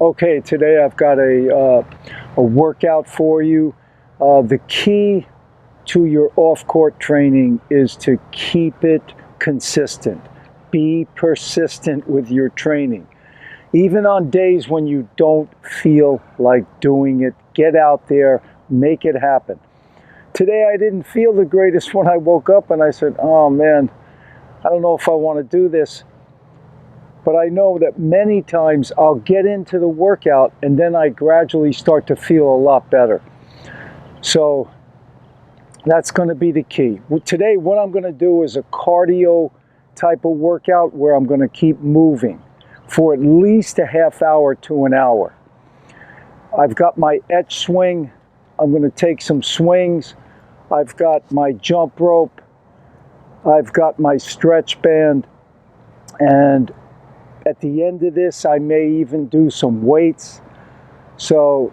Okay, today I've got a workout for you. The key to your off-court training is to keep it consistent. Be persistent with your training. Even on days when you don't feel like doing it, get out there, make it happen. Today I didn't feel the greatest when I woke up and I said, oh man, I don't know if I want to do this. But I know that many times I'll get into the workout and then I gradually start to feel a lot better. So that's going to be the key. Today what I'm going to do is a cardio type of workout where I'm going to keep moving for at least a half hour to an hour. I've got my etch swing. I'm going to take some swings. I've got my jump rope. I've got my stretch band. And at the end of this, I may even do some weights. So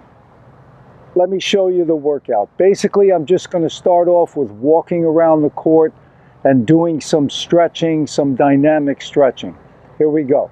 let me show you the workout. Basically, I'm just going to start off with walking around the court and doing some stretching, some dynamic stretching. Here we go.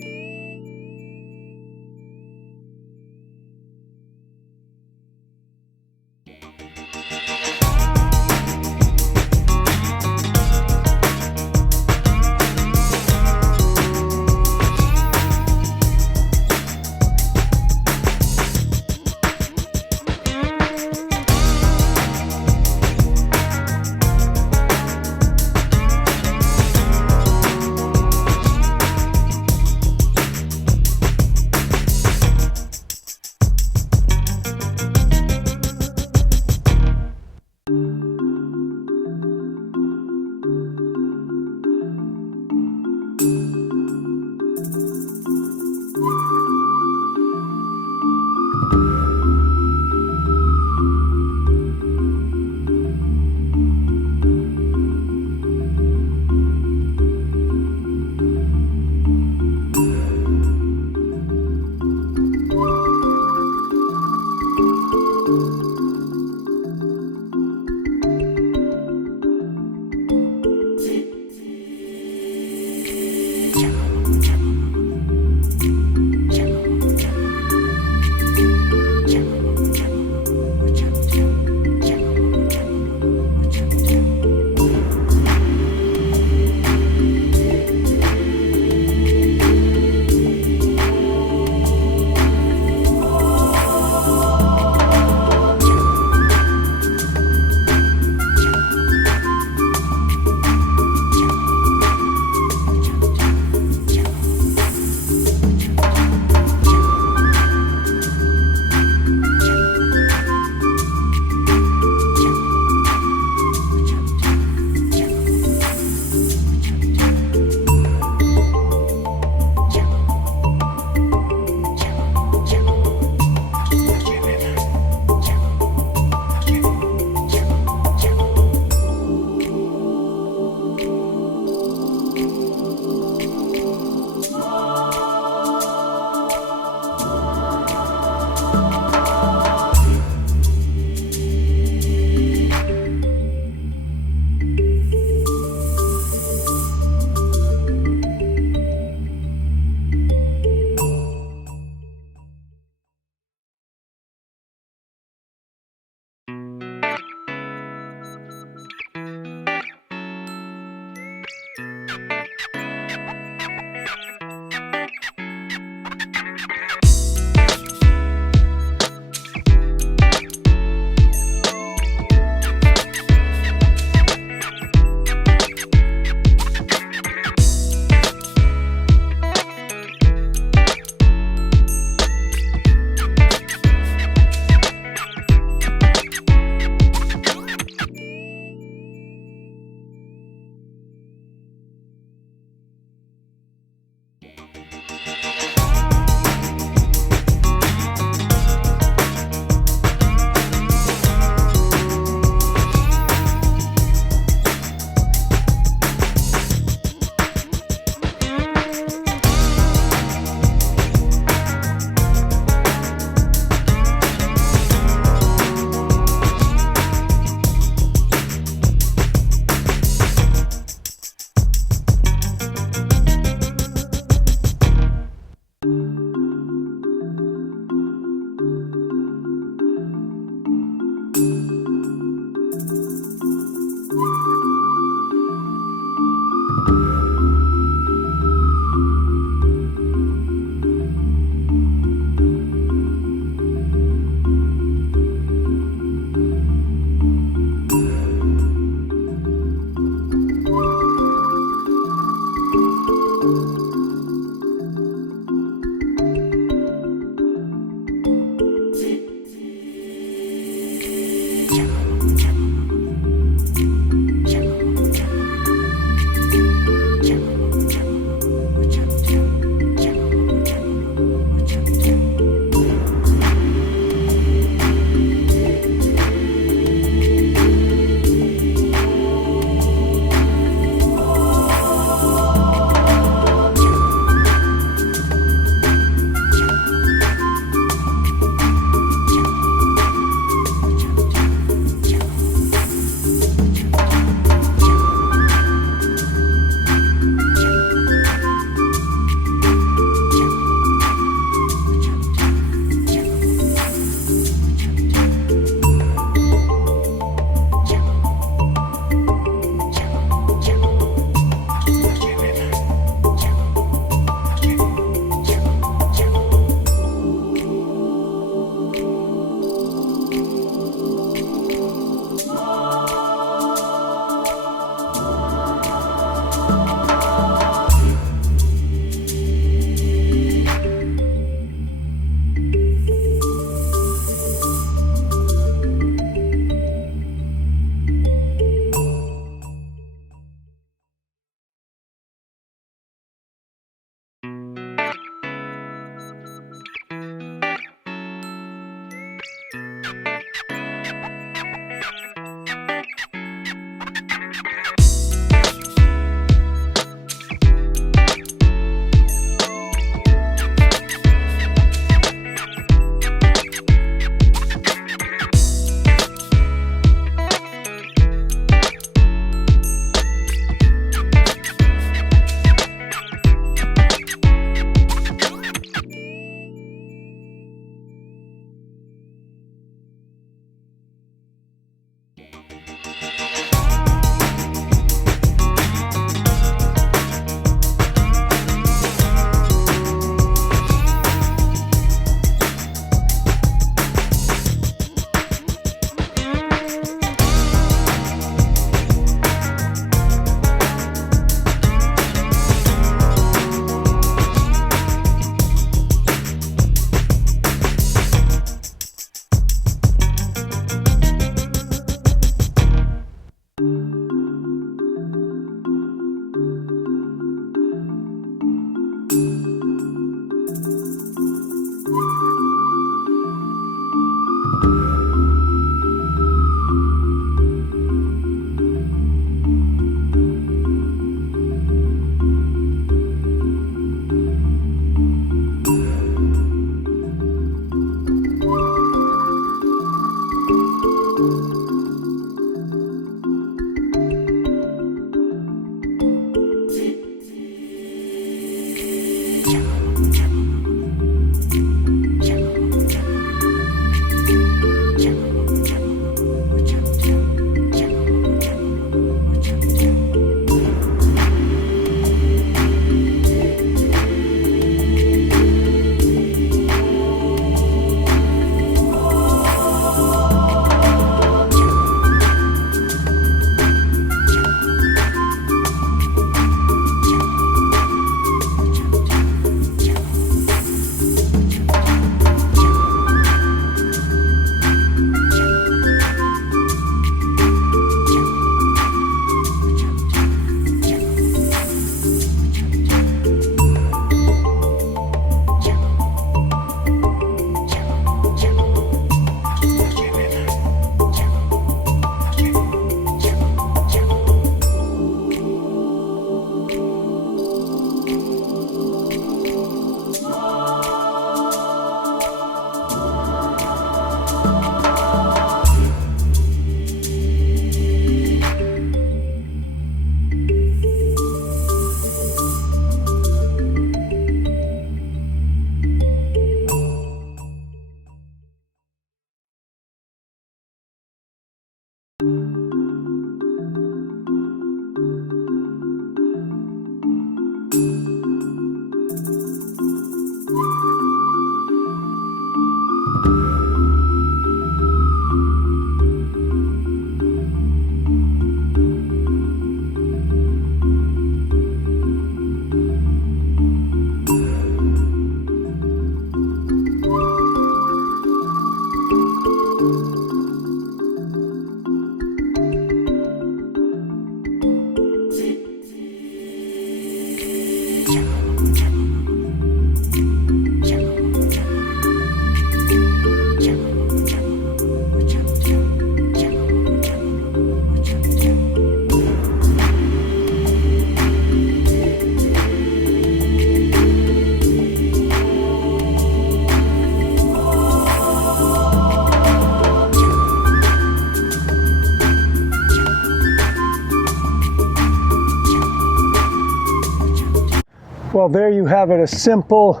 Well, there you have it, a simple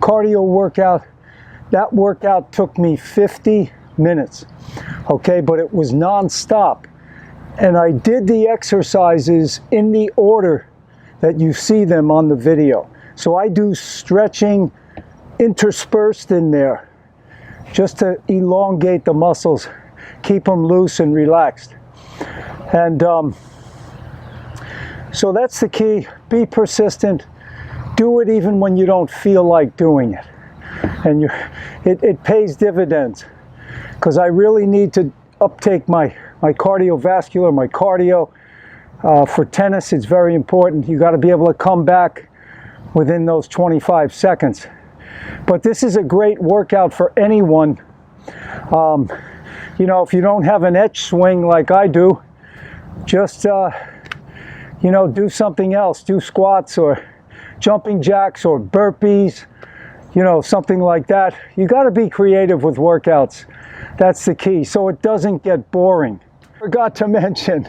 cardio workout. That workout took me 50 minutes, okay, but it was non-stop. And I did the exercises in the order that you see them on the video. So I do stretching interspersed in there just to elongate the muscles, keep them loose and relaxed. And so that's the key. Be persistent. Do it even when you don't feel like doing it. And it pays dividends, because I really need to uptake my cardiovascular, my cardio. For tennis, it's very important. You got to be able to come back within those 25 seconds. But this is a great workout for anyone. You know, if you don't have an etch swing like I do, just, you know, do something else. Do squats or jumping jacks or burpees, you know, something like that. You got to be creative with workouts. That's the key, so it doesn't get boring. Forgot to mention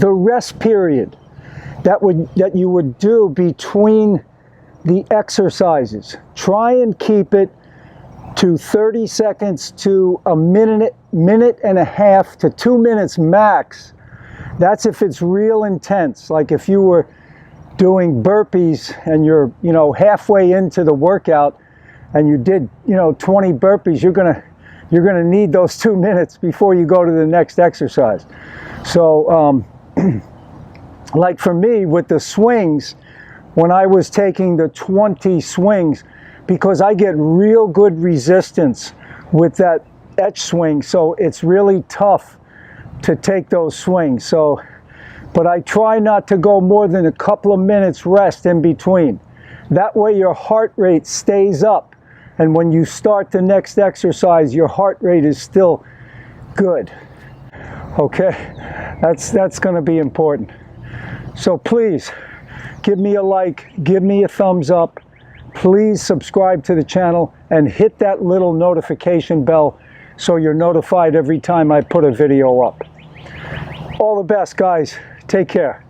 the rest period that you would do between the exercises. Try and keep it to 30 seconds to a minute and a half to 2 minutes max. That's if it's real intense. Like if you were doing burpees and you're, you know, halfway into the workout and you did, you know, 20 burpees, you're gonna need those 2 minutes before you go to the next exercise. So like for me with the swings, when I was taking the 20 swings, because I get real good resistance with that etch swing, so it's really tough to take those swings. So, but I try not to go more than a couple of minutes rest in between. That way your heart rate stays up, and when you start the next exercise, your heart rate is still good. Okay, that's going to be important. So please give me a like, give me a thumbs up. Please subscribe to the channel and hit that little notification bell so you're notified every time I put a video up. All the best, guys. Take care.